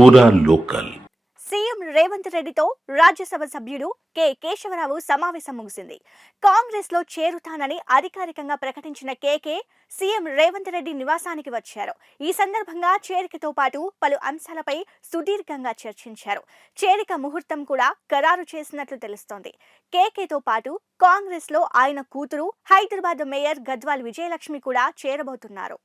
పూరా local. CM Revanth రెడ్డితో రాజ్యసభ సభ్యుడు కె కేశవరావు సమావేశం ముగిసింది. కాంగ్రెస్ లో చేరుతానని అధికారికంగా ప్రకటించిన కేకే సీఎం రేవంత్ రెడ్డి నివాసానికి వచ్చారు. ఈ సందర్భంగా చేరికతో పాటు పలు అంశాలపై సుదీర్ఘంగా చర్చించారు. చేరిక ముహూర్తం కూడా ఖరారు చేసినట్లు తెలుస్తోంది. కేకేతో పాటు కాంగ్రెస్ లో ఆయన కూతురు హైదరాబాద్ మేయర్ గద్వాల్ విజయలక్ష్మి కూడా చేరబోతున్నారు.